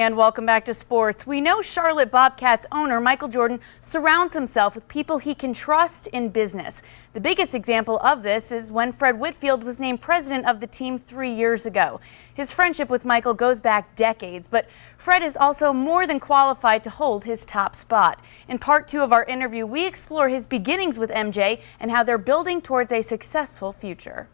And welcome back to sports. We know Charlotte Bobcats owner Michael Jordan surrounds himself with people he can trust in business. The biggest example of this is when Fred Whitfield was named president of the team 3 years ago. His friendship with Michael goes back decades, but Fred is also more than qualified to hold his top spot. In part 2 of our interview, we explore his beginnings with MJ and how they're building towards a successful future.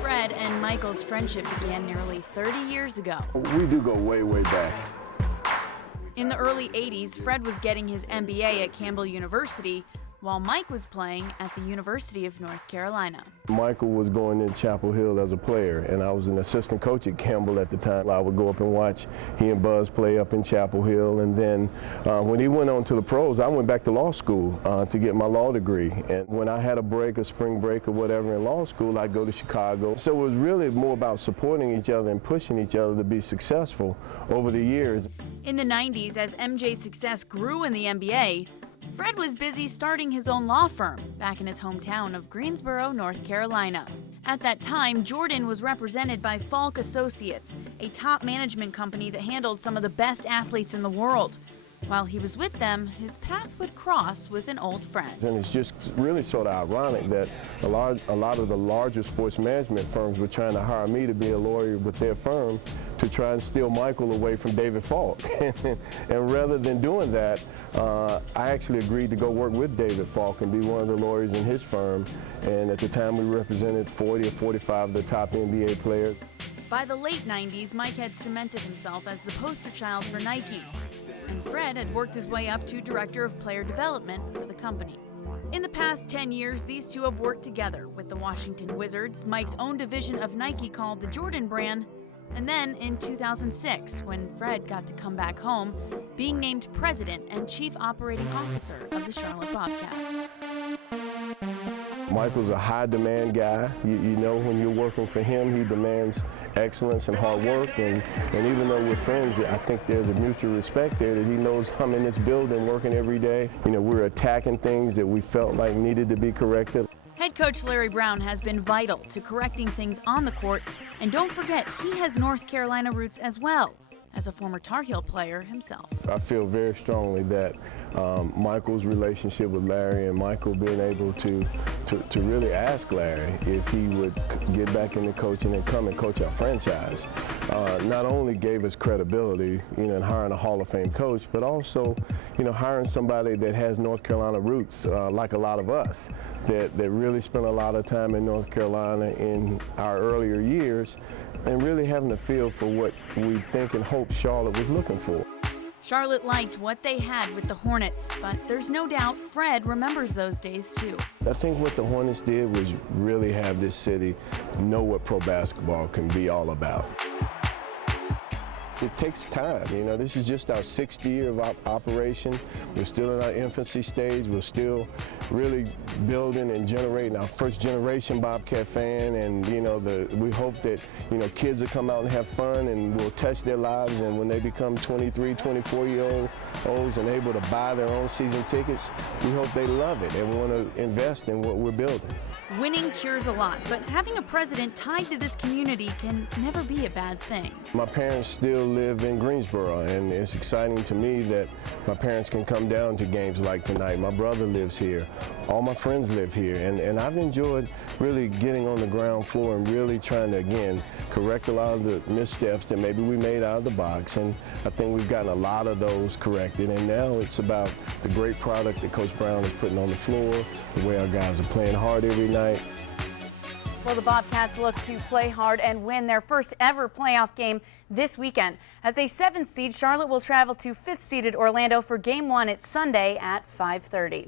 Fred and Michael's friendship began nearly 30 years ago. We do go way, way back. In the early 80s, Fred was getting his MBA at Campbell University, while Mike was playing at the University of North Carolina. Michael was going in Chapel Hill as a player, and I was an assistant coach at Campbell at the time. I would go up and watch he and Buzz play up in Chapel Hill, and then when he went on to the pros, I went back to law school to get my law degree. And when I had a break, a spring break or whatever in law school, I'd go to Chicago. So it was really more about supporting each other and pushing each other to be successful over the years. In the 90s, as MJ's success grew in the NBA, Fred was busy starting his own law firm back in his hometown of Greensboro, North Carolina. At that time, Jordan was represented by Falk Associates, a top management company that handled some of the best athletes in the world. While he was with them, his path would cross with an old friend. And it's just really sort of ironic that a lot of the larger sports management firms were trying to hire me to be a lawyer with their firm to try and steal Michael away from David Falk. And rather than doing that, I actually agreed to go work with David Falk and be one of the lawyers in his firm. And at the time, we represented 40 or 45 of the top NBA players. By the late 90s, Mike had cemented himself as the poster child for Nike, and Fred had worked his way up to director of player development for the company. In the past 10 years, these two have worked together with the Washington Wizards, Mike's own division of Nike called the Jordan brand, and then in 2006, when Fred got to come back home, being named president and chief operating officer of the Charlotte Bobcats. Michael's a high-demand guy. You know when you're working for him, he demands excellence and hard work. And even though we're friends, I think there's a mutual respect there that he knows I'm in this building working every day. You know, we're attacking things that we felt like needed to be corrected. Head coach Larry Brown has been vital to correcting things on the court. And don't forget, he has North Carolina roots as well, as a former Tar Heel player himself. I feel very strongly that Michael's relationship with Larry and Michael being able to really ask Larry if he would get back into coaching and come and coach our franchise not only gave us credibility, in hiring a Hall of Fame coach, but also, hiring somebody that has North Carolina roots, like a lot of us, that really spent a lot of time in North Carolina in our earlier years, and really having a feel for what we think and hope Charlotte was looking for. Charlotte liked what they had with the Hornets, but there's no doubt Fred remembers those days too. I think what the Hornets did was really have this city know what pro basketball can be all about. It takes time. This is just our 6th year of operation. We're still in our infancy stage. We're still really building and generating our first generation Bobcat fan. And, we hope that, kids will come out and have fun and will touch their lives. And when they become 23, 24-year-olds and able to buy their own season tickets, we hope they love it and want to invest in what we're building. Winning cures a lot, but having a president tied to this community can never be a bad thing. My parents still live in Greensboro, and it's exciting to me that my parents can come down to games like tonight. My brother lives here. All my friends live here, and I've enjoyed really getting on the ground floor and really trying to, again, correct a lot of the missteps that maybe we made out of the box, and I think we've gotten a lot of those corrected, and now it's about the great product that Coach Brown is putting on the floor, the way our guys are playing hard every night. Well, the Bobcats look to play hard and win their first ever playoff game this weekend. As a 7th seed, Charlotte will travel to 5th seeded Orlando for Game 1 at Sunday at 5:30.